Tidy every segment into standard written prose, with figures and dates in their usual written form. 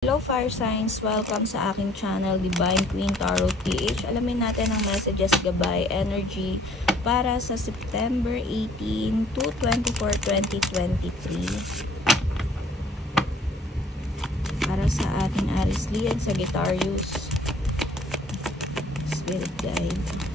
Hello Fire Signs! Welcome sa aking channel, Divine Queen Tarot PH. Alamin natin ang messages, gabay, energy para sa September 18 to 24, 2023. Para sa ating Aries Leo, Sagittarius, Spirit Guide.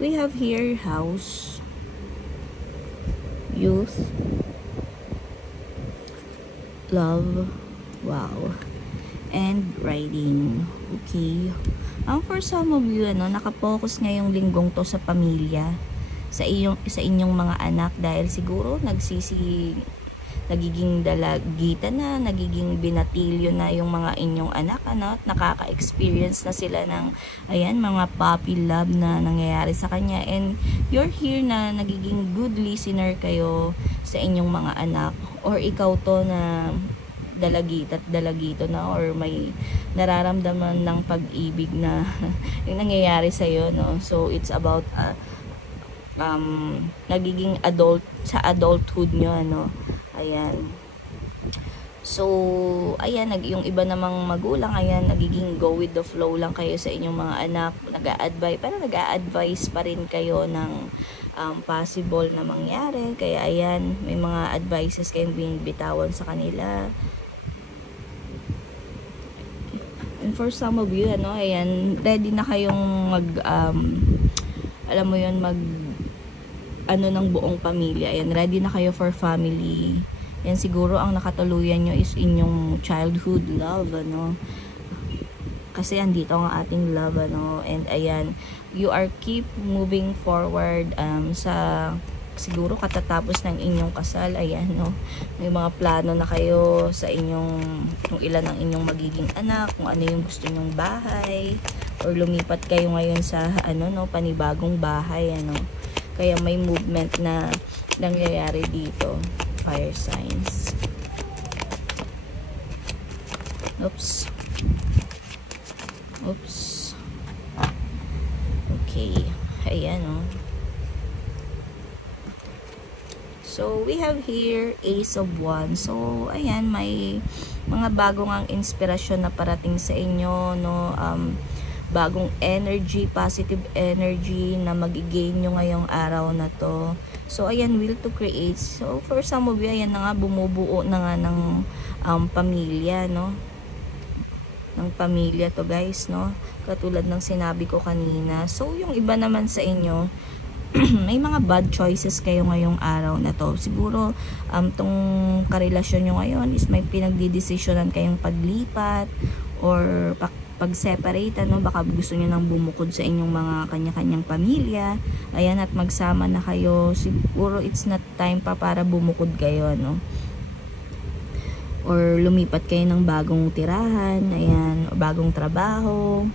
We have here house, youth, love, wow, and riding. Okay. For some of you, nakapokus ngayong linggong to sa pamilya, sa inyong mga anak, dahil siguro nagiging dalagita na, nagiging binatilyo na yung mga inyong anak, at nakaka-experience na sila ng, mga puppy love na nangyayari sa kanya. And you're here na nagiging good listener kayo sa inyong mga anak, or ikaw to na dalagit at dalagito na, or may nararamdaman ng pag-ibig na yung nangyayari sa'yo, no? So, it's about nagiging adult, sa adulthood nyo, Ayan. So, yung iba namang magulang, nagiging go with the flow lang kayo sa inyong mga anak. Nag-a-advise pa rin kayo ng possible na mangyari. Kaya, may mga advices kayong binibitawan sa kanila. And for some of you, ready na kayong ng buong pamilya. Ready na kayo for family. Yan, siguro ang nakatuluyan nyo is inyong childhood love, Kasi andito ang ating love, And you are keep moving forward sa siguro katatapos ng inyong kasal. May mga plano na kayo sa kung ilan ang inyong magiging anak, kung ano yung gusto nyong bahay, or lumipat kayo ngayon sa panibagong bahay, Kaya may movement na nangyayari dito, fire signs. Oops. Okay. So, we have here Ace of Wands. So, may mga bagong ang inspirasyon na parating sa inyo, bagong energy, positive energy na mag-gain nyo ngayong araw na to. So, will to create. So, for some of you, bumubuo na nga ng pamilya, ng pamilya to, guys, Katulad ng sinabi ko kanina. So, yung iba naman sa inyo, may mga bad choices kayo ngayong araw na to. Siguro, tong karelasyon nyo ngayon is may pinagdidesisyonan kayong paglipat or pag-separate, baka gusto nyo nang bumukod sa inyong mga kanya-kanyang pamilya, at magsama na kayo. Siguro it's not time pa para bumukod kayo, or lumipat kayo ng bagong tirahan, o bagong trabaho,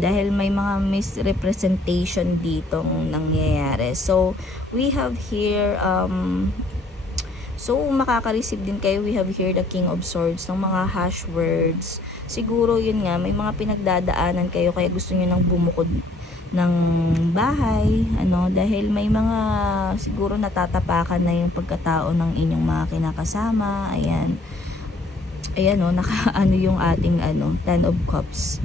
dahil may mga misrepresentation ditong nangyayari. So, we have here, so, makaka-receive din kayo. We have here the King of Swords, ng mga hash words. Siguro, yun nga, may mga pinagdadaanan kayo, kaya gusto nyo nang bumukod ng bahay, dahil may mga, siguro natatapakan na yung pagkatao ng inyong mga kinakasama. Yung ating, 10 of Cups.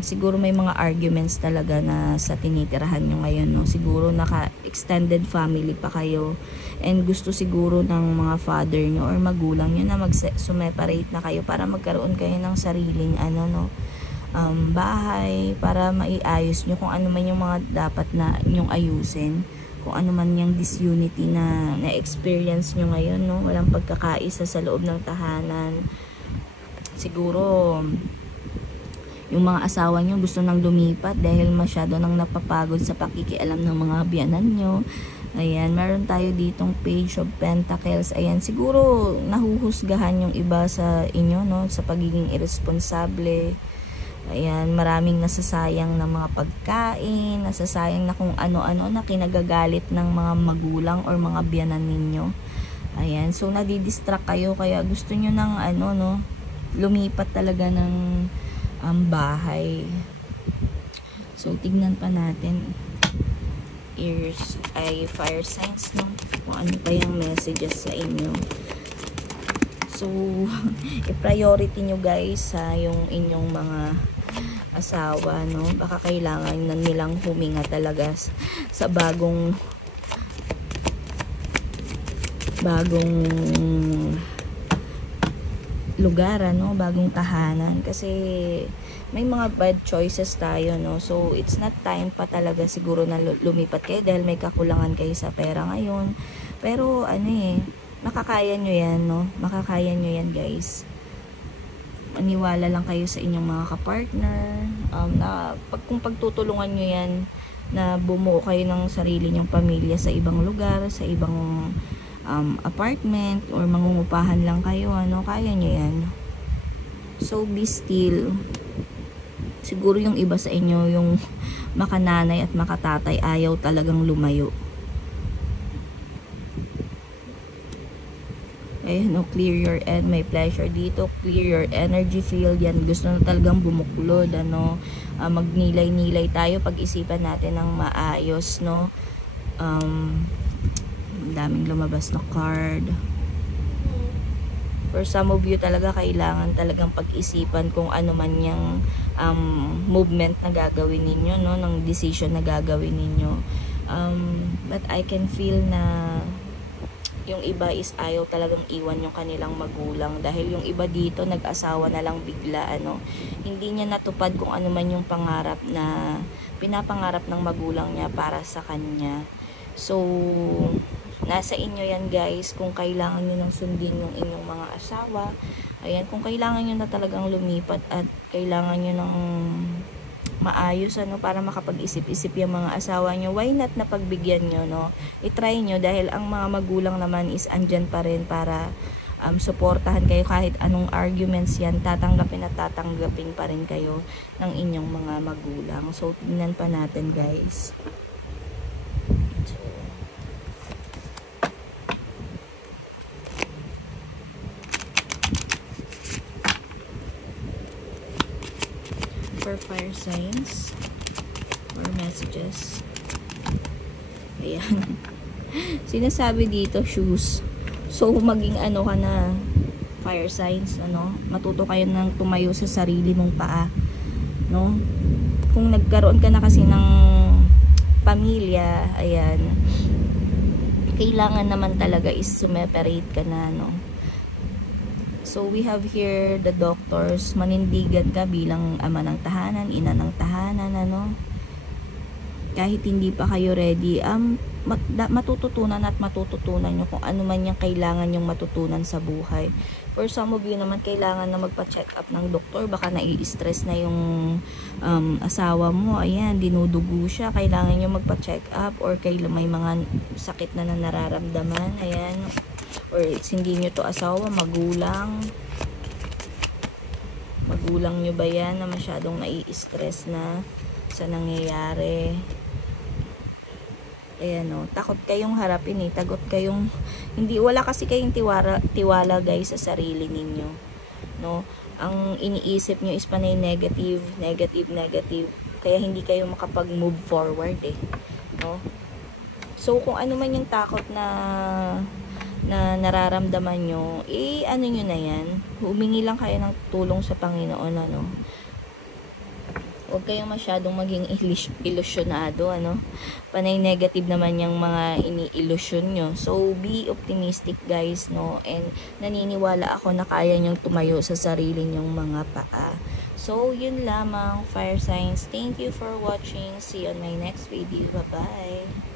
Siguro may mga arguments talaga na sa tinitirahan nyo ngayon, Siguro naka-extended family pa kayo, and gusto siguro ng mga father nyo or magulang nyo na mag-separate na kayo para magkaroon kayo ng sariling, bahay, para maiayos nyo kung ano man yung mga dapat na nyong ayusin, kung ano man yung disunity na experience nyo ngayon, Walang pagkakaisa sa loob ng tahanan. Siguro, yung mga asawa nyo gusto nang lumipat dahil masyado nang napapagod sa pakikialam ng mga biyanan nyo. Meron tayo ditong Page of Pentacles. Siguro nahuhusgahan yung iba sa inyo, sa pagiging irresponsable. Maraming nasasayang na mga pagkain, nasasayang na kung ano-ano na kinagagalit ng mga magulang or mga biyanan ninyo. Ayan, so nadidistract kayo kaya gusto nyo ng ano, no, lumipat talaga ng bahay. So tignan pa natin ears ay fire signs, no, kung ano pa yung messages sa inyo. So i-priority nyo guys sa yung inyong mga asawa, no, baka kailangan na nilang huminga talaga sa bagong lugar, ano, bagong tahanan, kasi may mga bad choices tayo, no, so it's not time pa talaga siguro na lumipat kayo dahil may kakulangan kayo sa pera ngayon, pero ano makakaya nyo yan, no, makakaya nyo yan guys. Maniwala lang kayo sa inyong mga kapartner, na kung pagtutulungan nyo yan na bumuo kayo ng sarili nyong pamilya sa ibang lugar, sa ibang apartment or mangungupahan lang kayo, ano, kaya nyo yan. So be still. Siguro yung iba sa inyo, yung makananay at makatatay, ayaw talagang lumayo. Ayan, no, clear your end, may pleasure dito, clear your energy field, yan, gusto na talagang bumuklod, ano, magnilay-nilay tayo, pag-isipan natin ng maayos, no. Daming lumabas na card. For some of you talaga kailangan talagang pag-isipan kung ano man yung movement na gagawin ninyo, no, ng decision na gagawin ninyo. But I can feel na yung iba is ayaw talagang iwan yung kanilang magulang, dahil yung iba dito nag-asawa na lang bigla, ano, hindi niya natupad kung ano man yung pangarap na pinapangarap ng magulang niya para sa kanya. So nasa inyo yan guys, kung kailangan nyo nang sundin yung inyong mga asawa. Ayan, kung kailangan nyo na talagang lumipat at kailangan nyo ng maayos, ano, para makapag-isip-isip yung mga asawa nyo, why not na pagbigyan nyo, no? I-try nyo, dahil ang mga magulang naman is andyan pa rin para suportahan kayo kahit anong arguments yan, tatanggapin at tatanggapin pa rin kayo ng inyong mga magulang. So tingnan pa natin guys. For fire signs or messages. Ayan. Sinasabi dito, shoes. So maging ano ka na, fire signs, ano, matuto kayo ng tumayo sa sarili mong paa, no. Kung nagkaroon ka na kasi ng pamilya, ayan, kailangan naman talaga is sumeparate ka na, no. So we have here the doctors, manindigan ka bilang ama ng tahanan, ina ng tahanan, ano. Kahit hindi pa kayo ready, matututunan at matututunan nyo kung ano man yung kailangan yung matutunan sa buhay. For some of you naman, kailangan na magpa-check up ng doktor, baka nai-stress na yung asawa mo, ayan, dinudugo siya, kailangan nyo magpa-check up, or may mga sakit na nararamdaman, ayan, or it's hindi nyo to asawa, magulang nyo ba yan na masyadong nai-stress na sa nangyayari. Ayan, no, takot kayong harapin, tagot kayong wala kasi kayong tiwala guys sa sarili ninyo, no. Ang iniisip nyo is panay negative, kaya hindi kayo makapag-move forward, no. So kung ano man yung takot na nararamdaman nyo, ano nyo na yan, humingi lang kayo ng tulong sa Panginoon, ano. Huwag kayong masyadong maging ilusyonado, ano. Panay negative naman yung mga ini-illusion nyo. So be optimistic guys, no, and naniniwala ako na kaya nyong tumayo sa sarili nyong mga paa. So yun lamang, fire signs. Thank you for watching. See you on my next video. Bye bye.